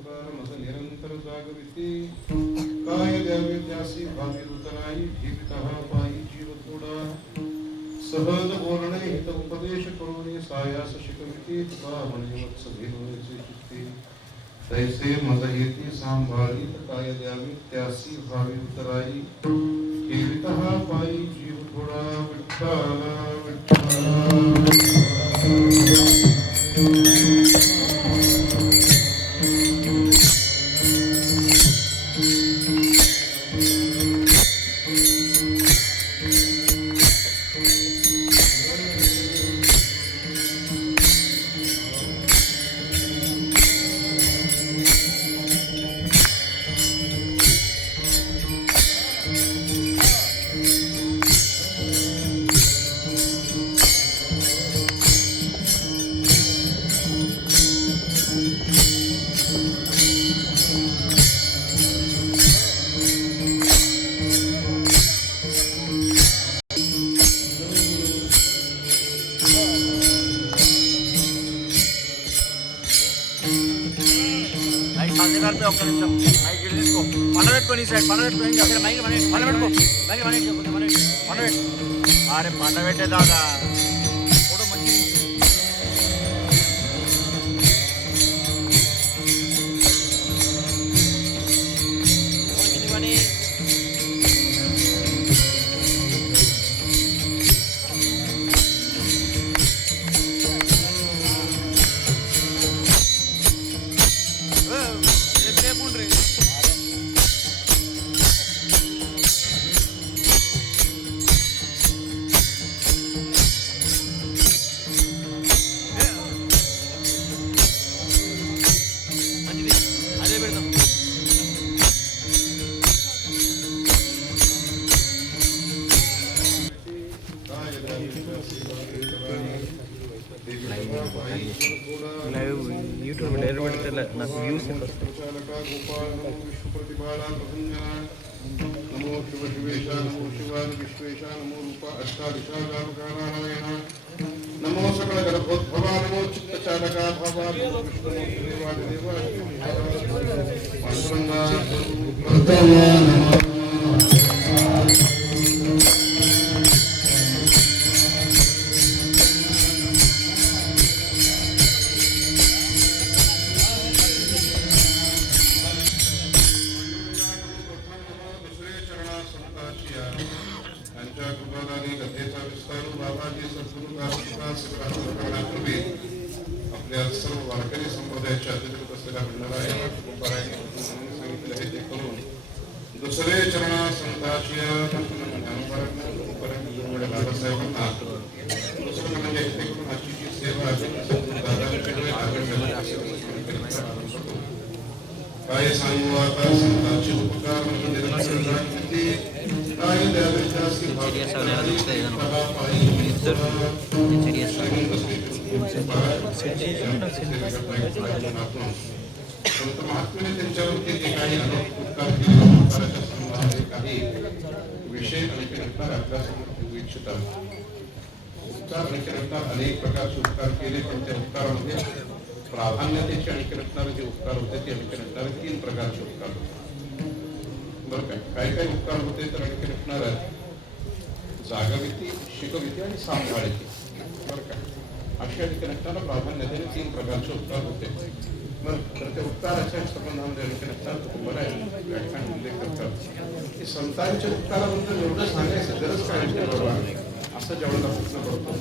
मज निरंतर जागविती काय द्यावे त्यासी भावी उतराई जीवितः पायी जीव थोडा सहज बोलणे हित उपदेश करून सायास शिकविती तुका म्हणे वत्स घेऊनचे चित्ते तैसे मज येती सांभाळीत काय द्यावे त्यासी भावी उतराई जीवितः पायी जीव थोडा विठ्ठला विठ्ठला अरे पांडवेटे दादा फोटो मंచి यूट्यूब में डायरेक्ट पड़ता है ना व्यूज से नमो शिव शिवेशा नमो शिवाय विश्वेशा नमो रूपा अष्टादशा नारायण नमो सकल गणपद्भवा नमो चित्तचालका भवा नमो विष्णुमूर्ति देवादिदेवा पांडुरंगा नमः आपल्या सर्व वारकरी संप्रदायाच्या अधिकृत असलेल्या भंडारा सांगितले आहे ते करून दुसरे चरणा संतांची बाबासाहेबांना दुसरं म्हणजे ते करून आजची जी सेवा काय सांगू आता संतांचे उपकार काय द्यावे त्यासी महात्म्याने त्यांच्यावरती जे काही उपकार केले काही विषय आपल्यासमोर ठेवू इच्छितात उपकार अनेक प्रकारचे उपकार केले पण त्या उपकारामध्ये प्राधान्यतेचे आणखी रचणारे जे उपकार होते ते आणखी रचणारे 3 प्रकारचे उपकार होते बरं काय काय उपकार होते तर आणखी रचणार जागविती शिकविती आणि सांभाळिती बरं काय अशा ठिकाणी प्राधान्यतेने 3 प्रकारचे उपकार होते बरं तर त्या उपकाराच्या संबंधामध्ये आणखी बरं आहे या ठिकाणी उल्लेख करतात की संतांच्या उपकाराबद्दल एवढं सांगायचं गरज काय बरोबर असं जेवढा प्रश्न पडतो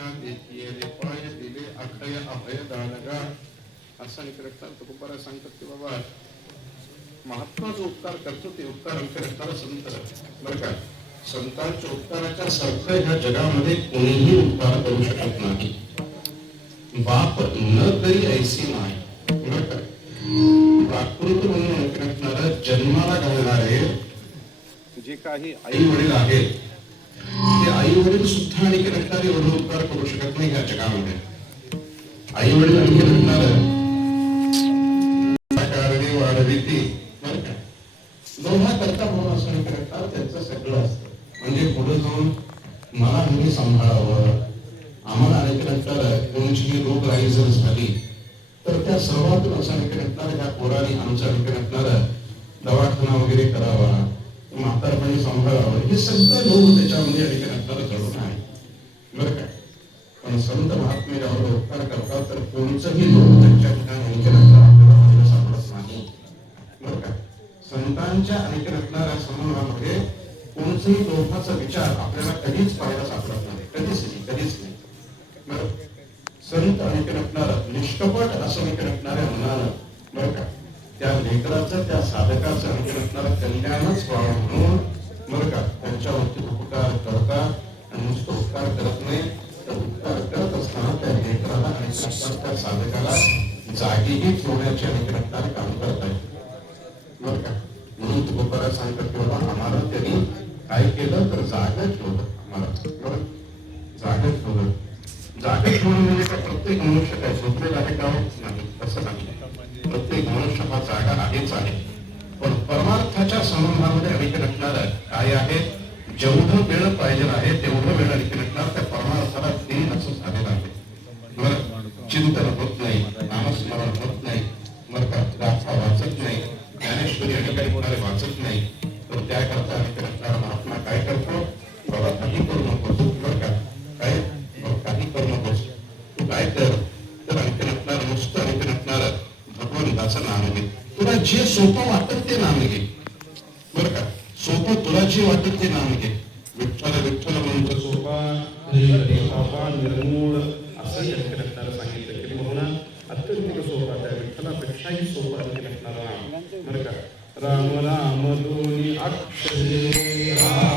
आशा देतीये रे पाय दिले अखय अभय दानगा. असं निकटतात तुकोबारा सांगतात की बाबा महात्मा जो उपकार करतो ते उपकार करणारा संत बरं का. संतांच्या उपकाराच्या सारखं ह्या जगामध्ये कोणीही उपकार करू शकत नाही. बाप न करी ऐसी नाही बरं का. प्राकृत म्हणून निकटणारा जन्माला घालणारे जे काही आई वडील आहेत ते आई वडील सुद्धा निकटणारे एवढे उपकार करू शकत नाही ह्या जगामध्ये. आई वडील निकटणार कारणे वाढविती बरं का. दोन्हा करता म्हणून असं निकटणार त्यांचं सगळं असतं. म्हणजे पुढे जाऊन मला तुम्ही सांभाळावं. आम्हाला निकटणार कोणीची रोगराई जर झाली तर त्या सर्वातून असं निकटणार त्या पोराने आमचा निकटणार दवाखाना वगैरे करावा, म्हातारपणी सांभाळावं, हे सगळं लोक त्याच्यामध्ये निकटणार जडून आहे बरं का. पण संत महात्मे ज्यावर उपकार करतात तर कोणचंही लोक त्यांच्या ठिकाणी निकटणार आपल्याला सापडत नाही बरं का. संतांच्या निकटणाऱ्या संबंधामध्ये कोणताही लोकांचा विचार आपल्याला कधीच पाहायला सापडत नाही. कधीच नाही बरं. संत निकटणार निष्कपट असं निकटणाऱ्या मनानं बरं का त्या लेकराचं त्या साधकाचं निकटणारं कल्याणच व्हावं म्हणून बरं का त्यांच्यावरती उपकार करतात. आणि नुसतं उपकार करत नाही तर उपकार करत असताना त्या लेकराला आणि त्या साधकाला जागीही ठेवण्याचे निकटणारे काम करतात बरं का. म्हणून तुकोबारा सांगतात की बाबा आम्हाला त्यांनी काय केलं तर जागा ठेवलं आम्हाला बरं. जागा ठेवलं. जागा ठेवणं म्हणजे काय प्रत्येक मनुष्य काय झोपलेला आहे का नाही तसं नाही. प्रत्येक मनुष्य हा जागा आहेच आहे. पण परमार्थाच्या संबंधामध्ये निकटणारं काय आहे जेवढं वेळ पाहिजे आहे तेवढं वेळ निकटणार त्या परमार्थाला देईन असं झालेलं आहे बरं. चिंतन होत नाही, नामस्मरण होत नाही बरं का. गाथा वाचत नाही, ज्ञानेश्वरी निकटणारे वाचत नाही. तर त्याकरता निकटणारा महात्मा काय करतो बाबा काही करू नको बरं का. काय काही करू नकोस तू काय कर तर निकटणार नुसतं निकटणार भगवंताचं नाम घे. तुला जे सोपं वाटत ते नाम घे बरं का. सोपं तुला जे वाटत ते नाम घे. विठ्ठल विठ्ठल म्हणतो सोपा निर्मूळ असं निकटणार सांगितलं की म्हणून अत्यंत सोपा त्या विठ्ठलापेक्षाही सोपा निकटणारा नाम बरं का. राम राम दोन्ही अक्षरे राम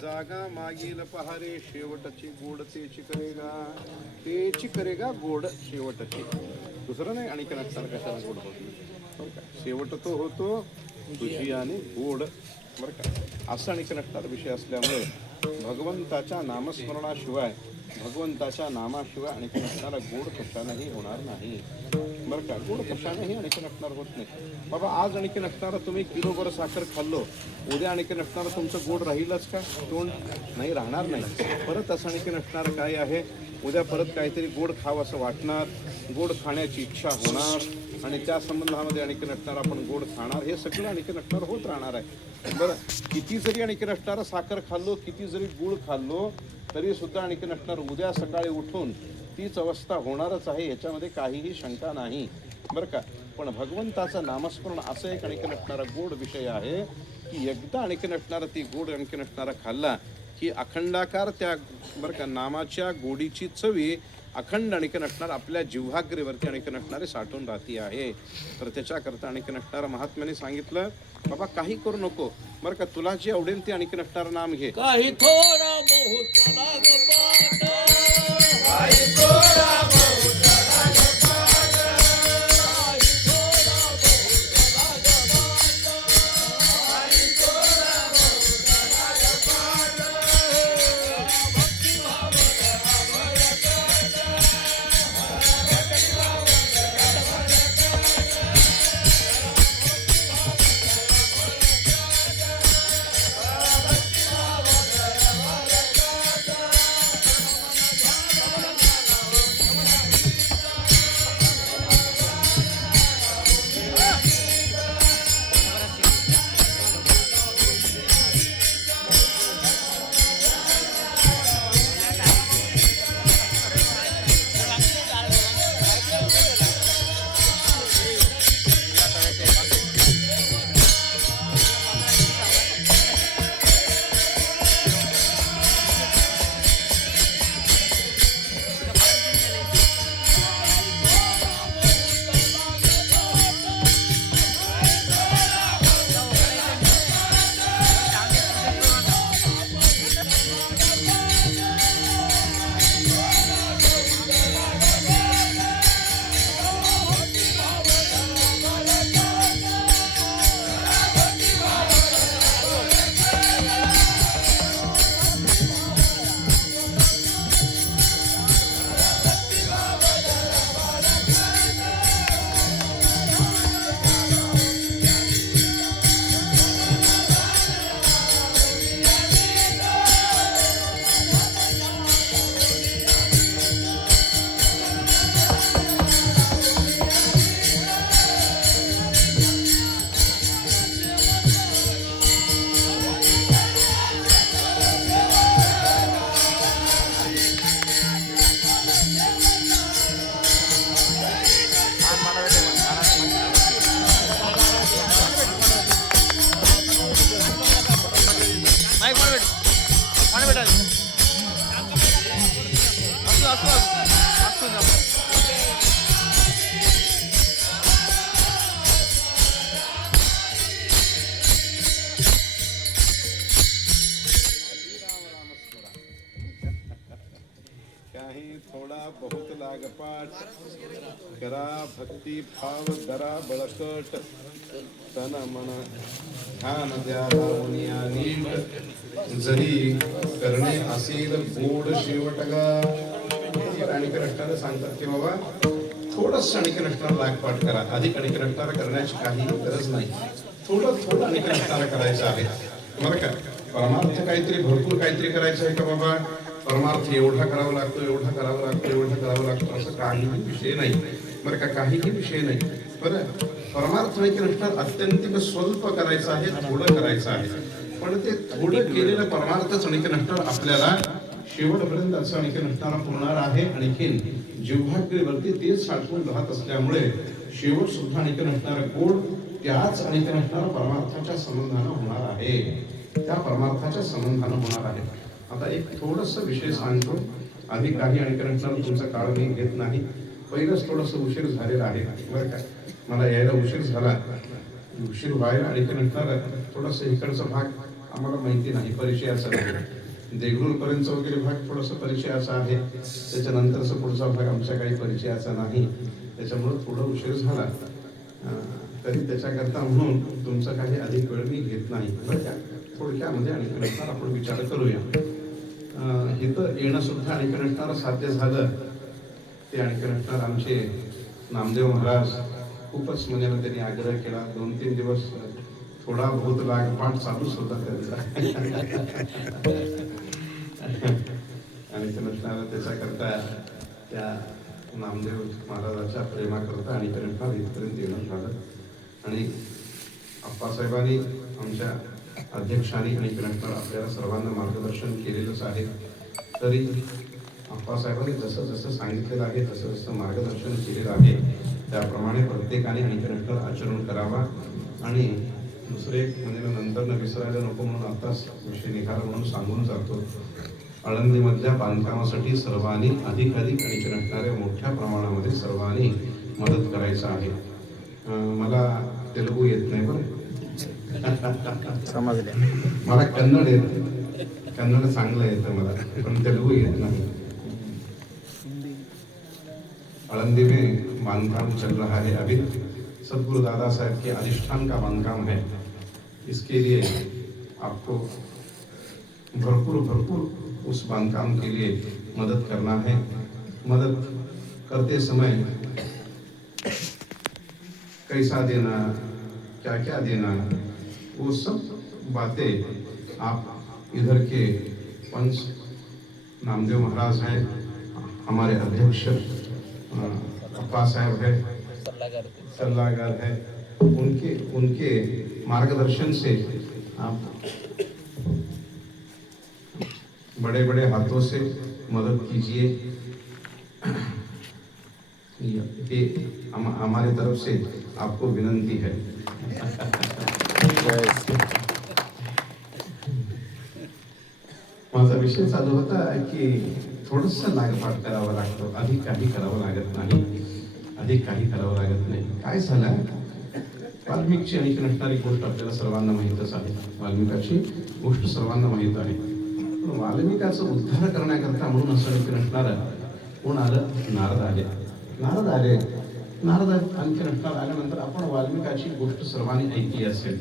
जागा मागील पहारे शेवटची गोड तेची करेगा गोड शेवटची. दुसरं नाही आणि नसताना कशाला गोड होत नाही. शेवट तो होतो तुझी आणि गोड. बरं का, असं आणि नसणार विषय असल्यामुळे भगवंताच्या नामस्मरणाशिवाय भगवंताच्या नामाशिवाय आणि नसणारा गोड कशालाही होणार नाही. बरं का, गोड कशानेही आणखी नसणार होत नाही. बाबा आज आणखी नसणारा तुम्ही किलोभर साखर खाल्लो, उद्या आणखी नसणारा तुमचं गोड राहीलच का? तोंड नाही राहणार नाही. परत असं आणखी नसणार काय आहे, उद्या परत काहीतरी गोड खावं असं वाटणार, गोड खाण्याची इच्छा होणार आणि त्या संबंधामध्ये आणखी नसणार आपण गोड खाणार. हे सगळं आणखी नसणार होत राहणार आहे. बरं, किती जरी आणखी नसणारा साखर खाल्लो, किती जरी गुळ खाल्लो तरी सुद्धा आणखी नसणार उद्या सकाळी उठून तीच अवस्था होणारच आहे, याच्यामध्ये काहीही शंका नाही. बरं का, पण भगवंताचं नामस्मरण असं एक आणखी नसणारा गोड विषय आहे की एकदा आणखी नसणारा ती गोड आणखी नसणारा खाल्ला की अखंडाकार त्या बरं का नामाच्या गोडीची चवी अखंड आणखी नसणार आपल्या जिव्हाग्रीवरती आणखी नसणारे साठून राहती आहे. तर त्याच्याकरता आणखी नसणारा महात्म्याने सांगितलं, बाबा काही करू नको, बरं का, तुला जे आवडेल ते आणखी नसणारं नाम घे. काही थोडा बहुत लागपाट, काही थोडा बहुत लागपाट, काही थोडा बहुत लागपाट, काही थोडा बहुत लागपाट, भक्ती भाव बहुत लागपाट, करा भक्ती भाव दरा बळकट, तन मन ध्यान द्या लावूनिया नीट, जरी करणे असेल गोड शेवटगा. आणि रट्टाला सांगतात की बाबा थोडंसं आणखी रट्टाला लागपाट करा, अधिक आणखी रट्टाला करण्याची काही गरज नाही, थोडं थोडं आणखी रट्टाला करायचं आहे. बरं का, परमार्थ काहीतरी भरपूर काहीतरी करायचं आहे का बाबा, परमार्थ एवढा करावा लागतो, एवढा करावा लागतो, एवढा करावा लागतो असं काहीही विषय नाही. बरं का, काहीही विषय नाही. बरं, परमार्थ नाही नसणार अत्यंत स्वल्प करायचं आहे, थोडं करायचं आहे, पण ते थोडं केलेलं परमार्थच आणखी नसणार आपल्याला शेवटपर्यंत असं आणखी नसणारा होणार आहे. आणखीन जिव्हाग्रीवरती तेच साठवून राहत असल्यामुळे शेवट सुद्धा आणखी नसणारा गोड त्याच आणखी नसणारा परमार्थाच्या संबंधानं होणार आहे, त्या परमार्थाच्या संबंधानं होणार आहे. आता एक थोडस विषय सांगतो, आधी काही आणखी नसणार तुमचा काळ मी घेत नाही. पहिलंच थोडस उशीर झालेला आहे. बरं का, मला यायला उशीर झाला, उशीर व्हायला आणखी नसणार थोडस इकडचा भाग आम्हाला माहिती नाही, परिचयाचा नाही. देगलूरपर्यंत वगैरे भाग थोडासा परिचयाचा आहे, त्याच्यानंतरचा पुढचा भाग आमच्या काही परिचयाचा नाही, त्याच्यामुळं थोडा उशीर झाला. तरी त्याच्याकरता म्हणून तुमचा काही अधिक वेळ मी घेत नाही. बरं का, थोडक्यामध्ये आणि आपण विचार करूया. इथं येणं सुद्धा आणि साध्य झालं ते आणि आमचे नामदेव महाराज खूपच म्हणजे त्यांनी आग्रह केला. 2-3 दिवस थोडा बहुत लागपाठ चालूच होता त्यांचा आणि त्याच्याकरता त्या नामदेव महाराजाच्या प्रेमाकरता आणि इथपर्यंत येणं झालं. आणि आप्पासाहेबांनी आमच्या अध्यक्षांनी आणि आपल्याला सर्वांना मार्गदर्शन केलेलंच आहे. तरी आप्पासाहेबांनी जसं जसं सांगितलेलं आहे, तसं जसं मार्गदर्शन केलेलं आहे, त्याप्रमाणे प्रत्येकाने आणि आचरण करावा. आणि दुसरे म्हणजे नंतर न विसरायला नको म्हणून आताच विषय निघाला म्हणून सांगून जातो. आळंदीमधल्या बांधकामासाठी सर्वांनी अधिकाधिक आणि मोठ्या प्रमाणामध्ये सर्वांनी मदत करायचं आहे. मला तेलुगू येत नाही बरं, समजले. मला कन्नड येत, कन्नड चांगलं येतं मला, पण तेलुगू येत नाही. आळंदी में बांधकाम चल रहा है अभी, सदगुरु दादा साहब के अधिष्ठान का बांधकाम है. इसके लिए आपको भरपूर उस बांधकाम के लिए मदद करना है. मदद करते समय कैसा देना, क्या क्या देना, वो सब बातें आप इधर के पंच नामदेव महाराज हैं, हमारे अध्यक्ष अप्पा साहब है, सल्लागार है, उनके मार्गदर्शन से आप बड़े बड़े हाथों से मदद कीजिए. ये हमारे तरफ से आपको विनंती है. माझा विषय चालू होता की थोडंसं लागपाठ करावं लागतं, अधिक काही करावं लागत नाही, अधिक काही करावं लागत नाही. काय झालं, वाल्मिकची आणि नसणारी गोष्ट आपल्याला सर्वांना माहीतच आहे. वाल्मिकाची गोष्ट सर्वांना माहीत आहे. पण वाल्मिकाचा उद्धार करण्याकरता म्हणून असं नसणारं कोण आलं, नारद आले. नारद आणखी नसणार आल्यानंतर आपण वाल्मिकाची गोष्ट सर्वांनी ऐकली असेल.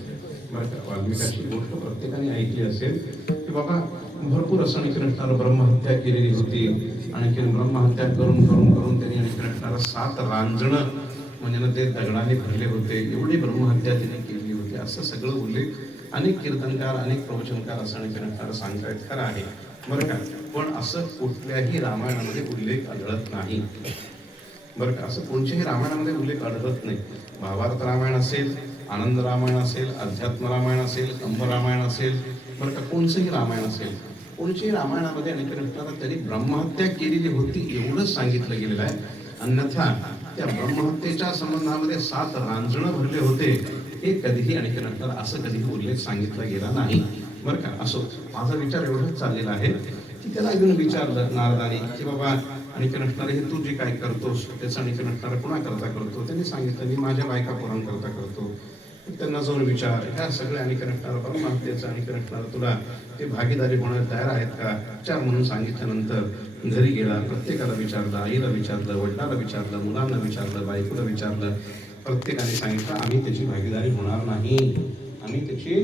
वाल्मिकाची गोष्ट प्रत्येकाने ऐकली असेल की बाबा भरपूर असं नसणारं ब्रह्महत्या केलेली होती. आणखी ब्रह्महत्या करून त्यांनी नसणारं 7 रांजणं म्हणजे ते दगडाने भरले होते. एवढी ब्रह्महत्या त्यांनी केलेली होती. असं सगळं उल्लेख अनेक कीर्तनकार, अनेक प्रवचनकार असं नसणारं सांगतायत, खरं आहे बरं का. पण असं कुठल्याही रामायणामध्ये उल्लेख आढळत नाही बरं का. असं कोणत्याही रामायणामध्ये उल्लेख आढळत नाही. भावार्थ रामायण असेल, आनंद रामायण असेल, अध्यात्म रामायण असेल, कंभ रामायण असेल, बरं का, कोणचंही रामायण असेल, कोणत्याही रामायणामध्ये अनेक त्यांनी ब्रह्महत्या केलेली होती एवढंच सांगितलं गेलेलं आहे. अन्यथा त्या ब्रह्महत्येच्या संबंधामध्ये 7 रांजणं भरले होते हे कधीही आणि असं कधीही उल्लेख सांगितला गेला नाही बरं का. असो, माझा विचार एवढंच चाललेला आहे की त्याला घेऊन विचारलं नारदाने की बाबा आणि हे तू जे काय करतोस त्याचा आणि कोणाकरता करतो. त्यांनी सांगितलं मी माझ्या बायका पोरांकरता करतो. त्यांना जाऊन विचार, ह्या सगळ्या आणि परमात्म्याचं आणि तुला ते भागीदारी होण्यास तयार आहेत का, विचार म्हणून सांगितल्यानंतर घरी गेला. प्रत्येकाला विचारलं, आईला विचारलं, वडिलांना विचारलं, मुलांना विचारलं, बायकोला विचारलं. प्रत्येकाने सांगितलं आम्ही त्याची भागीदारी होणार नाही, आम्ही त्याची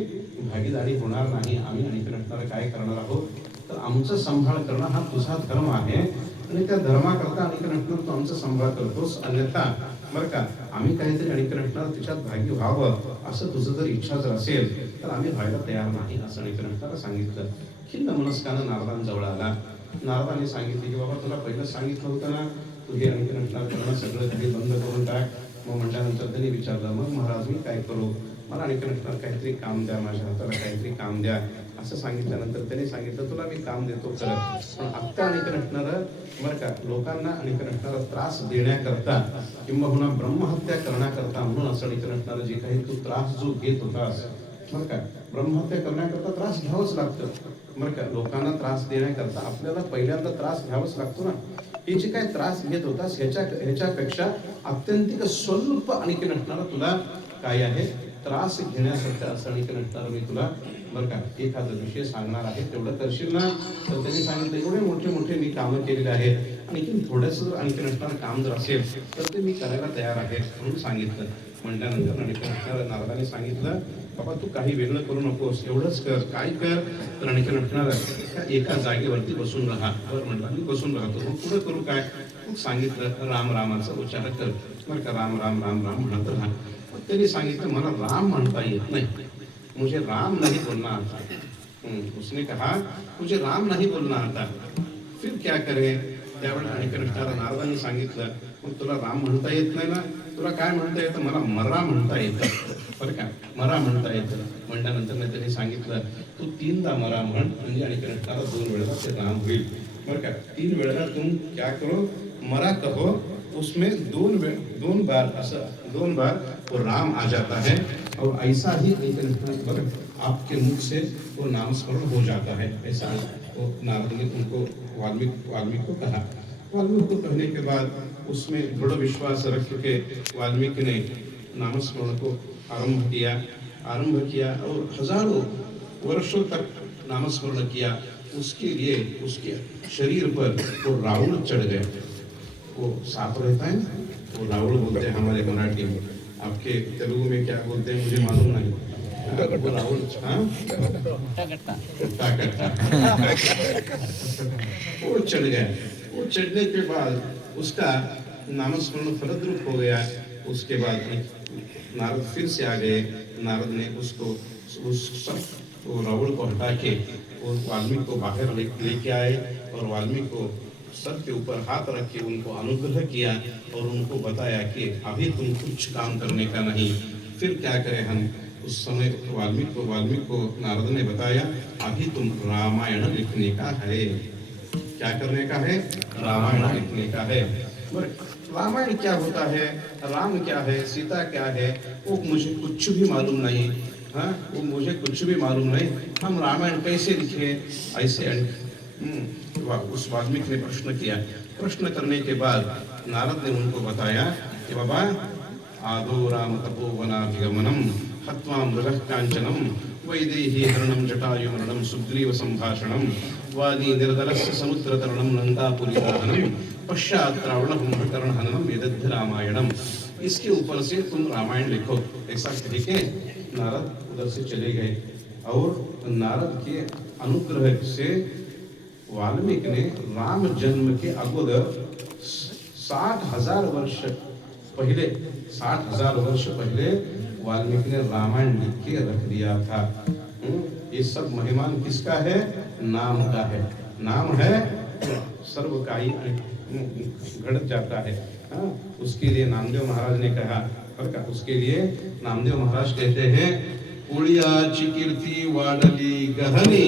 भागीदारी होणार नाही. आम्ही आणि काय करणार आहोत तर आमचं सांभाळ करणं हा तुझा धर्म आहे आणि त्या धर्माकरता आणि तू आमचा सांभाळ करतोस. अन्यथा बरं का आम्ही काहीतरी आणि त्याच्यात भागी व्हावं असं तुझं जर इच्छा जर असेल तर आम्ही व्हायला तयार नाही असं आणि सांगितलं. खिन्न मनस्कानं नारदांजवळ आला. नारदाने सांगितले की बाबा तुला पहिलं सांगितलं होतं ना, तू हे आणि करणं सगळं काही बंद करून टाक. मग म्हटल्यानंतर त्यांनी विचारलं मग महाराज मी काय करू, मला आणि काहीतरी काम द्या, माझ्या हाताला काहीतरी काम द्या असं सांगितल्यानंतर त्यांनी सांगितलं तुला मी काम देतो खरं, पण आत्ता आणि बरं का लोकांना आणि त्रास देण्याकरता किंवा ब्रह्महत्या करण्याकरता म्हणून असं आणि जे काही तू त्रास जो घेत होतास बरं का, ब्रह्महत्या करण्याकरता त्रास घ्यावंच लागतं बरं का. लोकांना त्रास देण्याकरता आपल्याला पहिल्यांदा त्रास घ्यावाच लागतो ना. हे जे काय त्रास घेत होतास ह्याच्यापेक्षा अत्यंतिक स्वल्प आणि तुला काय आहे त्रास घेण्यासारखं असं आणि मी तुला बरं का, एखादा विषय सांगणार आहे तेवढं करशील ना. तर त्यांनी सांगितलं एवढे मोठे मोठे मी कामं केलेले आहेत, आणखी थोडंसं जर आणखी असणारं काम जर असेल तर ते मी करायला तयार आहे म्हणून सांगितलं. म्हणल्यानंतर नारदाने सांगितलं बाबा तू काही वेगळं करू नकोस, एवढंच कर. काय कर तर आणखी नटणार एका जागेवरती बसून राहा. बरं म्हटलं मी बसून राहतो. मग पुढे करू काय? मग सांगितलं राम रामाचा उच्चार कर. बरं का, राम राम राम राम म्हणत राहा. मग त्यांनी सांगितलं मला राम म्हणता येत नाही, मुझे राम नहीं बोलना आता. उसने कहा मुझे राम नहीं बोलना आता, फिर क्या करे? त्यावेळेला आणि नारदांनी सांगितलं मग तुला राम म्हणता येत नाही ना, तुला काय म्हणता येतं? मला मरा म्हणता येतं. बरं का, मरा म्हणता येतं. म्हणल्यानंतर त्यांनी सांगितलं तू 3दा मरा म्हण, म्हणजे आणि 2 वेळेला ते राम होईल. बरं का, 3 वेळेला तुम क्या करो, मरा कहो, उसमें 2 बार वो राम आ जाता है और ऐसा ही आपके मुख से वो नाम स्मरण हो जाता है. ऐसा वो नारद ने उनको वाल्मीकि को कहा. वाल्मीकि को कहने के बाद उसमें दृढ़ विश्वास रख के वाल्मीकि ने नामस्मरण को आरंभ किया और हजारों वर्षों तक नामस्मरण किया. उसके लिए उसके शरीर पर वो रावण चढ़ गए. वो सांप रहता है ना, वो रावण बोलते हैं हमारे मराठी में. आपके तेलुगु में क्या बोलते हैं मुझे मालूम नहीं. वो रावण वो चढ़ गया. वो चढ़ने के बाद उसका नामस्मरण फलद्रूप हो गया. उसके बाद नारद फिर से आ गए. नारद ने उसको वो रावण को हटा के वो वाल्मीकि को बाहर लेके आए और वाल्मीकि को सर के ऊपर हाथ रख के उनको अनुग्रह किया और उनको बताया कि अभी तुम कुछ काम करने का नहीं, फिर क्या करें हम. उस समय वाल्मीकि को नारद ने बताया अभी तुम रामायण लिखने का है. क्या करने का है? रामायण लिखने का है. रामायण क्या होता है, राम क्या है, सीता क्या है, वो मुझे कुछ भी मालूम नहीं. हाँ, वो मुझे कुछ भी मालूम नहीं. हम रामायण कैसे लिखे? ऐसे उस वाल्मीकि ने प्रश्न किया. प्रश्न करने के बाद नारद ने उनको बताया कि बाबा आदो राम तपोवनाधिगमनम हत्वा मृगः कांचनम वैदेही हरणम जटायुमरणम सुग्रीव संभाषणम वादी निर्दलस्य समुद्रतरणम लंकापुरी दहनम पश्चात रावण कुंभकर्ण हननम एतद् रामायणम. इसके ऊपर से तुम रामायण लिखो. ऐसा कह के नारद उधर से चले गए और नारद के अनुग्रह से वाल्मीकि ने राम जन्म के अगोदर 60,000 वर्ष पहले वाल्मीकि ने रामायण लिख के रख दिया था. ये सब महिमान किसका है? नाम का है. नाम है सर्व का ही घट जाता है. उसके लिए नामदेव महाराज ने कहा, उसके लिए नामदेव महाराज कहते हैं पुण्याची कीर्ती वाढली गहनी,